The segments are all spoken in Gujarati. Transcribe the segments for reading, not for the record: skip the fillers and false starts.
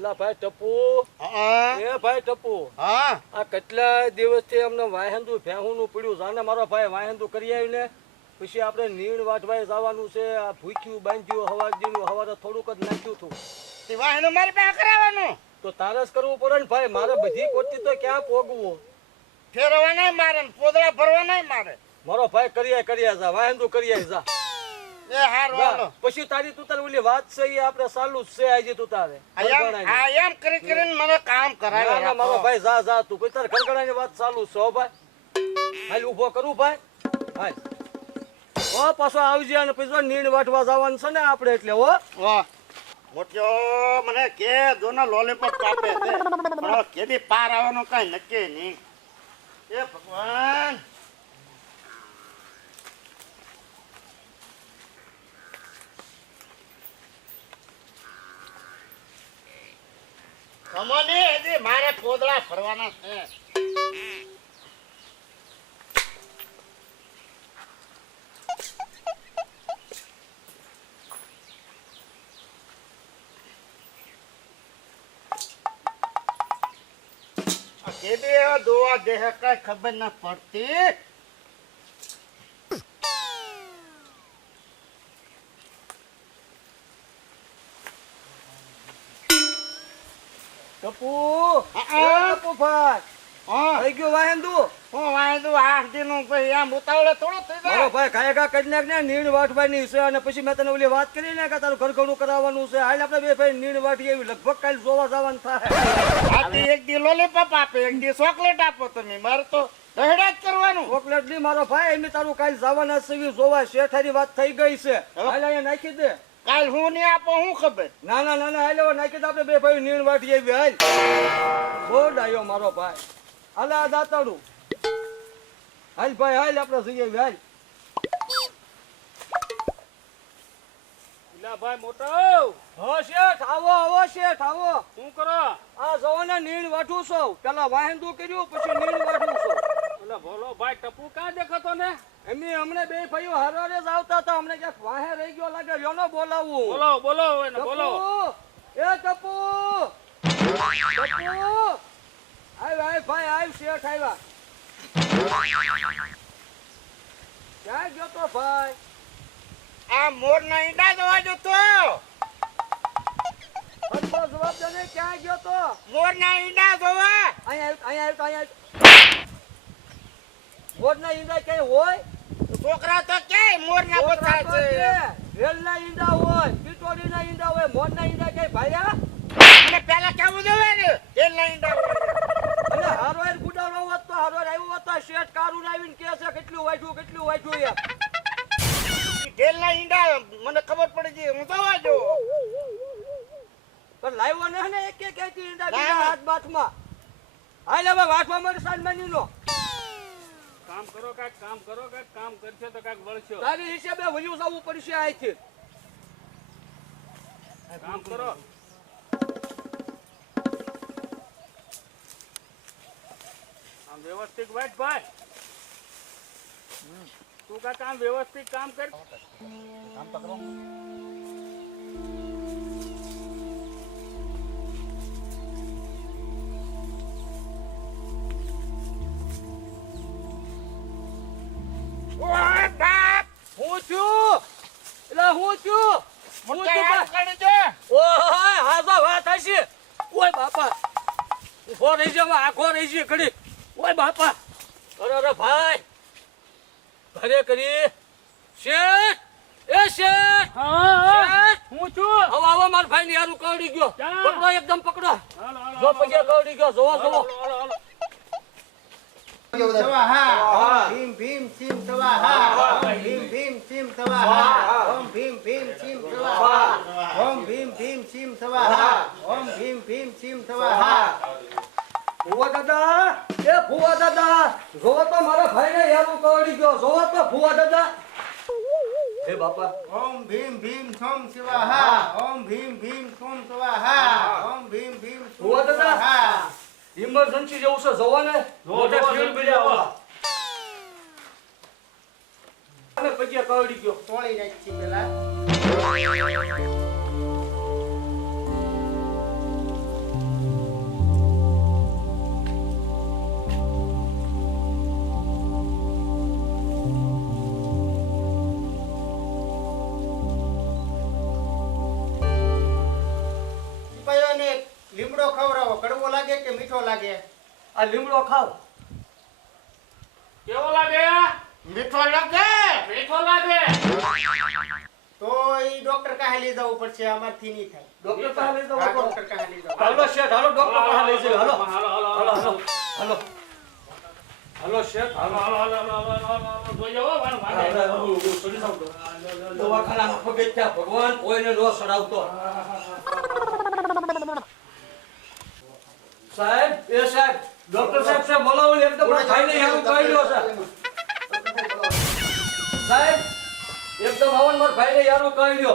લા ભાઈ ટપુ હા એ ભાઈ ટપુ હા આ કેટલા દિવસથી અમને વાહેંદુ ભેહુંનું પડ્યું જાને મારો ભાઈ વાહેંદુ કરી આવીને પછી આપણે નીણ વાટવાય જવાનું છે આ ભૂખ્યું બાંધ્યું હવાજીનું હવારે થોડુંક જ નાખ્યું હતું તે વાહનો મારી પાસે કરાવવાનું તો તારે જ કરવું પડે ને ભાઈ મારે બધી કોટી તો ક્યાં પોગવું ફેરવા નહીં મારે ને પોદળા ભરવા નહીં મારે મારો ભાઈ કરીએ જા વાહેંદુ કરીએ જા એ હાર વાલો પછી તારી તું તારી ઓલી વાત છે એ આપણે ચાલુ જ છે આજે તું તારે એમ કરી કરીને મને કામ કરાવે ના, મારો ભાઈ જા તું કોઈ તારે ગરગડાની વાત ચાલુ છે હો ભાઈ હાલ ઊભો કરું ભાઈ હાલ ઓ પાછો આવજે અને પછી નીણ વાટવા જવાનું છે ને આપણે એટલે હો વાહ મોટ્યો મને કે દોના લોલીપોપ કાપે છે પણ કેદી પાર આવવાનું કઈ નક્કી નહીં એ ભગવાન કમોની હજી મારે પોદળા ફરવાના છે કેદી દોવા દેહ કઈ ખબર ન પડતી ટપુ ટપુ ભાઈ થઈ ગયું વાહેંદુ હું વાંધું 8 દિનનું પછી આમ ઉતાવળે થોડું થઈ જાય મારો ભાઈ કાયગા કરી નાખ ને નીણ વાટવાની છે અને પછી મેં તને ઓલી વાત કરી ને કે તારું ઘરઘણું કરાવવાનું છે હાલ આપણે બે ભાઈ નીણ વાટી એવી લગભગ કાલ જોવા જવાનું થાય આથી એક દી લોલીપોપ આપે એક દી ચોકલેટ આપો તમે મારે તો દહેડા જ કરવાનું ચોકલેટ ની મારો ભાઈ એમ તારું કાલ જવાના છે જોવા શેઠારી વાત થઈ ગઈ છે હાલ અહીંયા નાખી દે કાલ હું નહીં આપો હું ખબર ના હાલ હવે નાખી દે આપણે બે ભાઈ નીણ વાટી એવી હાલ બહુ ડાયો મારો ભાઈ હાલ આ દાતાડું હાલ ભાઈ હાલ આપણે જઈએ હાલ ભાઈ મોટો હો શેઠ આવો શેઠ આવો શું કરો આ જવાના નીણ વાટું છો પેલા વાહેંદુ કર્યું પછી નીણ વાટું છો એટલે બોલો ભાઈ ટપુ કા દેખાતો ને એમની હમણે બે ભાઈઓ હારે જ આવતા હતા અમને ક્યાંક વાહે રહી ગયો લાગે લ્યો બોલાવું બોલો એને બોલો એ ટપુ આવ ભાઈ આવ શેઠ આવ્યા ક્યાં ગયો તો ભાઈ આ મોર ના ઈંડા જોવા જતો જવાબ દે ને ક્યાં ગયો તો મોર ના ઈંડા જોવા અહીંયા મોર ના ઈંડા કઈ હોય છોકરા તો કે મોર ના બતા છે રેલ ના ઈંડા હોય પિટોડી ના ઈંડા હોય મોર ના ઈંડા કઈ ભાયા અને પેલા કેવું જોવે ને તેલ ના ઈંડા અને હારવાર ગુડાનો હોત તો હારવાર આવ્યો હોત તો શેઠ કારું લાવીને કે છે કેટલું વાઢ્યું યાર તેલ ના ઈંડા મને ખબર પડી ગઈ હું જોવા જો પણ લાવ્યો ને એક ઈંડા બીજા હાથ બાથમાં હાલ હવે વાટવા માટે સાંજમાની નો કામ કરો કામ કરશે તો કાક વળશો તારી હિસાબે વળ્યું જવું પડશે અહીંથી કામ કરો આમ વ્યવસ્થિત વાટ ભાઈ તું કા કામ વ્યવસ્થિત કામ કર કામ પકડો ઓય બાપ હું છું મોટા કરી દે ઓય હાજો વાત હશે ઓય બાપા ઉભો રહી જા આખો રહી છે ઘડી ઓય બાપા અરે ભાઈ ઘરે કરી શેઠ હા હું છું આવો માર ભાઈ ની યારું કવડી ગયો પકડો એકદમ પકડો જો પગે કવડી ગયો જોવો સ્વાહા ભીમ ભીમ સીમ સ્વાહા ભીમ ભીમ સીમ સ્વાહા ઓમ ભીમ ભીમ સીમ સ્વાહા ઓમ ભીમ ભીમ સીમ સ્વાહા ઓમ ભીમ ભીમ સીમ સ્વાહા ભુવા દાદા જોવો તો મારા ભાઈ ને યારું કવડી ગયો જોવો તો ભુવા દાદા હે બાપા ઓમ ભીમ ભીમ સોમ સ્વાહા ઓમ ભીમ ભીમ સોમ સ્વાહા ઓમ ભીમ ભીમ ભુવા દાદા ઇમરજન્સી જેવું છે જોવાને મોટા ફ્યુલ બિલ આવા અને પગે કવડી ગયો તોડી નાખી પેલા મીઠો લાગે આ લીમડો ખાવ. કેવો લાગે મીઠો લાગે મીઠો લાગે તો ઈ ડોક્ટર પાસે લઈ જવું પડશે અમારથી નહીં થાય ડોક્ટર પાસે લઈ હા, જવું ડોક્ટર પાસે લઈ જવું હાલો શેઠ, હાલો ડોક્ટર પાસે લઈ જઈએ. હાલો હાલો હાલો હાલો હાલો હાલો હાલો શેઠ, હાલો. હાલો હાલો હાલો હાલો હાલો જોઈ જાઓ વાન દવાખાનામાં પગે ત્યાં ભગવાન કોઈને નો સડાવતો. સાહેબ, એ સાહેબ, ડોક્ટર સાહેબ સાહેબ બોલાવો ને, એકદમ મારા ભાઈને એવું કહી દો સાહેબ. સાહેબ, એકદમ આવો ને મારા ભાઈને યારું કહી દો.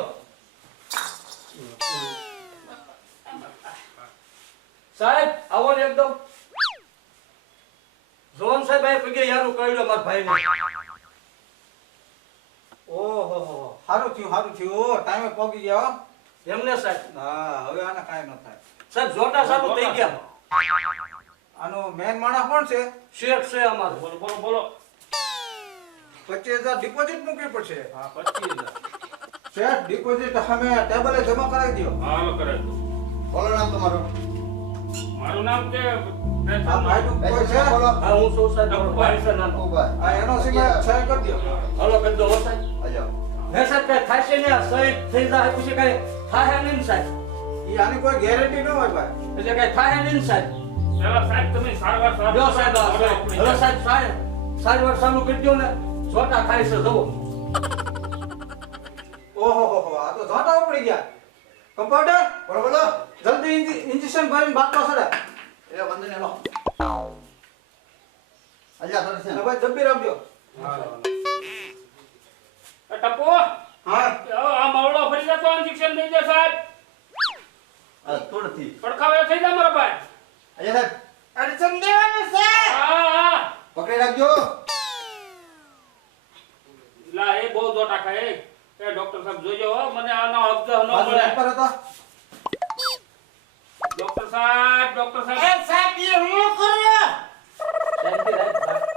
સાહેબ, આવો ને એકદમ. જોન સાહેબ આ પગે યારું કહી દો મારા ભાઈને. ઓહો સારું થયું ટાઈમે પહોંચી ગયા હો. એમને સાહેબ. હા હવે આને કાંઈ ન થાય. સાહેબ જોટા સારું થઈ ગયા. આનો મેન માણસ કોણ છે? શેઠ છે અમારો. બોલો બોલો બોલો 25,000 ડિપોઝિટ મૂકવી પડશે. હા 25,000 શેઠ ડિપોઝિટ સામે ટેબલે જમા કરાવી દો. હાલો કરે બોલો નામ તમારું મારું નામ કે આ ભાઈનું કોઈ છે? બોલો હા, હું સૌ સાહેબ મારો ભાઈ છે નાનો. આ NOC માં સહી કરી દો. હાલો કરી દો હો સાહેબ. હે સાહેબ કઈ થશે ને શહીદ થઈ જાય પછી કઈ થાય નહીં ને સાહેબ. ઈ આની કોઈ ગેરંટી ન હોય ભાઈ. એટલે કઈ થાય નહીં ને સાહેબ. પેલા સાહેબ તમે સારવાર જો સાહેબ આ સાહેબ. હવે સાહેબ સારવાર ચાલુ કરી દો ને. જોટા થાય છે જુઓ. ઓહો આ તો ઝાટા ઉપડી ગયા. કમ્પાઉન્ડર બોલો બોલો જલ્દી ઇન્જેક્શન ભરીને બાટલો સડે. એ વંદને લો અલ્યા અને દર્શન ભાઈ જબ્બી રાખજો. ટપો હા આ માવડો ફરી જતો ઇન્જેક્શન દઈ દે સાહેબ આ તોડથી પડખાવે થઈ જાય મારા ભાઈ અલ્યા સાહેબ અડચણ દેવાનું છે. હા હા પકડી રાખજો લા એ બહુ દોટા ખાય એ ડોક્ટર સાહેબ જોજો હો મને આનો અબ્જ ન બાજુ મળે ઉપર હતો. ડોક્ટર સાહેબ સાહેબ એ હું કરું શાંતિ રાખ ભાઈ.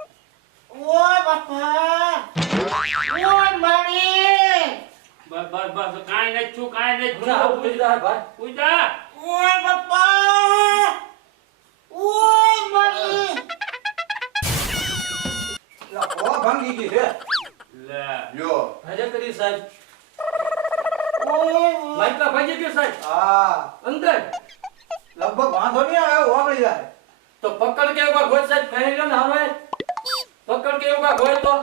ઓય બાપા ઓય મારી બસ બસ બસ કાઈ નથી છું કાઈ મને આવું થઈ નથી જાય ભાઈ. ઉજા ઓય બાપા ઓય મારી ઓ ભાંગી ગઈ છે. લે યો હજે કરી સાહેબ. ઓય લાઈટલા ભાગી ગયો સાહેબ. હા અંદર લગભગ વાંધો નહીં આવે ઓગળી જાય. તો પકડ કે ઉભા ગોય સાહેબ કહી લો ને હવે. પકડ કે ઉભા ગોય તો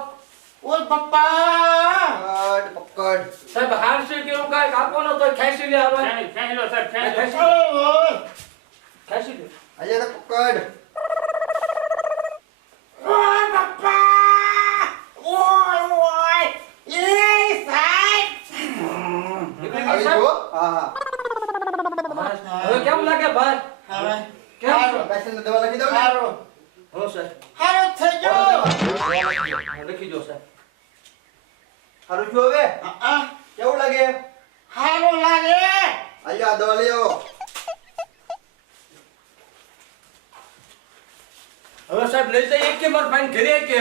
ઓય બાપા પકડ સાહેબ હારશે કે એવું કાંઈક આપો ને તો ખેંચી લે હવે. ખેંચી લો સાહેબ ખેંચી લો. ખેંચી ઓય ખેંચી લે. અલ્યા પકડ નીકળી આવી ગઈ જો સાહેબ? હા હવે કેમ લાગે ભાઈ? કેમ છો? પેશન્ટને દવા લખી દઉં ને હો સાહેબ. લખી દો સાહેબ. સારું છું હવે કેવું લાગે અલ્યા દવા લઈ આવો હવે સાહેબ લઈ જઈએ કે મારા ભાઈ ઘરે કે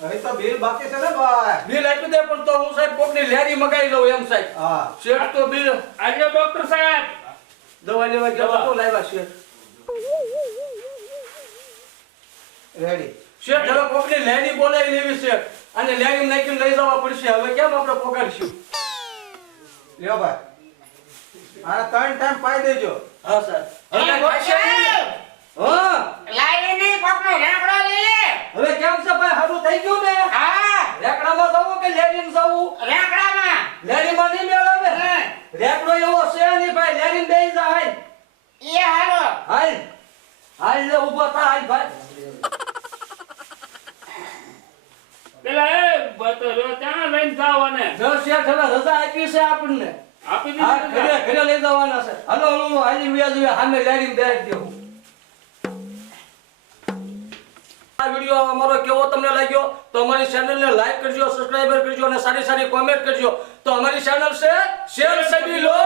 હવે તો બિલ બાકી છે ને ભાઈ. બિલ આપી દે પણ તો હું સાહેબ કોકની લેરી મગાવી લઉં એમ સાહેબ. હા શેઠ તો બિલ આજો ડોક્ટર સાહેબ દવા લેવા ગયા તો લાવ્યા શેઠ. રેડી. શેઠ હવે કોકની લેરી બોલાવી લેવી છે અને લેરી નાખીને લઈ જવા પડશે. હવે કેમ આપણે પોકાડશું? લ્યો ભાઈ આને 3 ટાઈમ પાઈ દેજો. હા સાહેબ. હવે કાંઈ ખાશે નહીં? હા હવે કેમ છે ભાઈ? હારું થઈ ગયું ને? રેકડામાં જવું કે લેરીમાં જવું? લેરીમાં નહીં મેળવે. રેકડો એવો છે નહીં ભાઈ, લેરીમાં બેસી જા હાલ. હાલ હાલ લે ઊભો થા હાલ ભાઈ. પેલા એ બતો ત્યાં લઈને જાવ અને જો શેઠ હવે રજા આપી છે આપણને. આપી હા દીધી ઘરે લઈ જવાના છે. હાલો હું હાલી વ્યાજ સામે લેરીમાં બેસી દેવું. આ વિડિયો અમારો કેવો તમને લાગ્યો તો અમારી ચેનલને લાઈક કરજો, સબસ્ક્રાઇબર કરજો અને સારી સારી કોમેન્ટ કરજો. તો અમારી ચેનલ છે શેર સભી લોગ